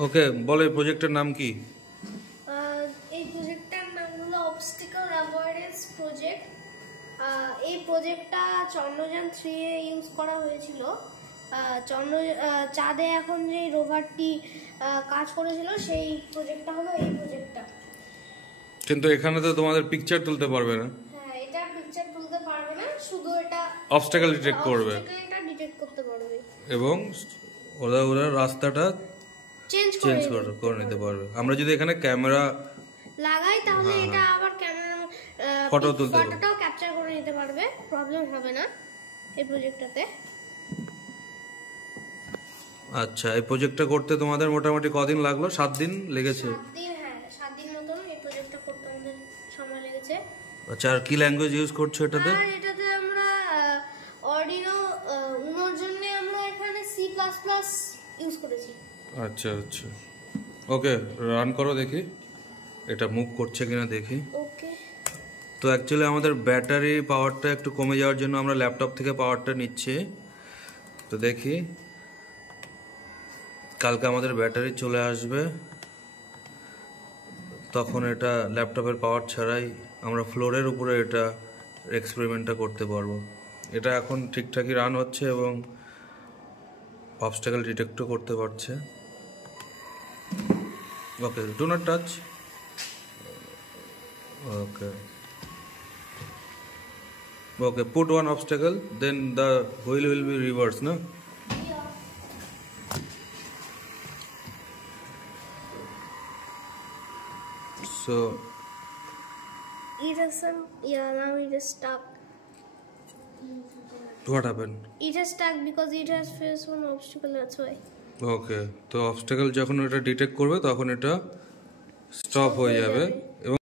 ওকে, বলো এই প্রজেক্টের নাম কি? এই প্রজেক্টটার নাম হলো অবস্টিকল অ্যাভয়েডেন্স প্রজেক্ট। এই প্রজেক্টটা চন্দ্রযান 3 এ ইউজ করা হয়েছিল। চাঁদে এখন যে রোভারটি কাজ করেছিল সেই প্রজেক্টটা হলো এই প্রজেক্টটা। কিন্তু এখানে তো তোমাদের পিকচার তুলতে পারবে না। হ্যাঁ, এটা পিকচার তুলতে পারবে না, শুধু এটা অবস্টাকেল ডিটেক্ট করবে, অবস্টাকেলটা ডিটেক্ট করতে পারবে এবং ওরা রাস্তাটা চেঞ্জ করে নিতে পারবে। আমরা যদি এখানে ক্যামেরা লাগাই তাহলে এটা আবার ক্যামেরা ফটোটাও ক্যাপচার করে নিতে পারবে, প্রবলেম হবে না এই প্রজেক্টটাতে। আচ্ছা, এই প্রজেক্টটা করতে তোমাদের মোটামুটি কদিন লাগলো? 7 দিন লেগেছে? 7 দিন, হ্যাঁ 7 দিন মতন এই প্রজেক্টটা করতে আমাদের সময় লেগেছে। আচ্ছা, আর কি ল্যাঙ্গুয়েজ ইউজ করছো এটাতে? আর এটাতে আমরা অর্ডিনো উনোর জন্য আমরা এখানে সি++ ইউজ করেছি। আচ্ছা আচ্ছা, ওকে রান করো দেখি এটা মুভ করছে কিনা দেখি। ওকে, তো অ্যাকচুয়ালি আমাদের ব্যাটারি পাওয়ারটা একটু কমে যাওয়ার জন্য আমরা ল্যাপটপ থেকে পাওয়ারটা নিচ্ছি। তো দেখি, কালকে আমাদের ব্যাটারি চলে আসবে, তখন এটা ল্যাপটপের পাওয়ার ছাড়াই আমরা ফ্লোরের উপরে এটা এক্সপেরিমেন্টটা করতে পারবো। এটা এখন ঠিকঠাকই রান হচ্ছে এবং অবস্টাকেল ডিটেক্টও করতে পারছে। Okay, do not touch. Okay okay, put one obstacle, then the wheel will be reversed, no? So it doesn't, now it is stuck. what happened? It is stuck because it has faced one obstacle, that's why. ওকে, তো obstacle যখন এটা detect করবে তখন এটা stop হয়ে যাবে এবং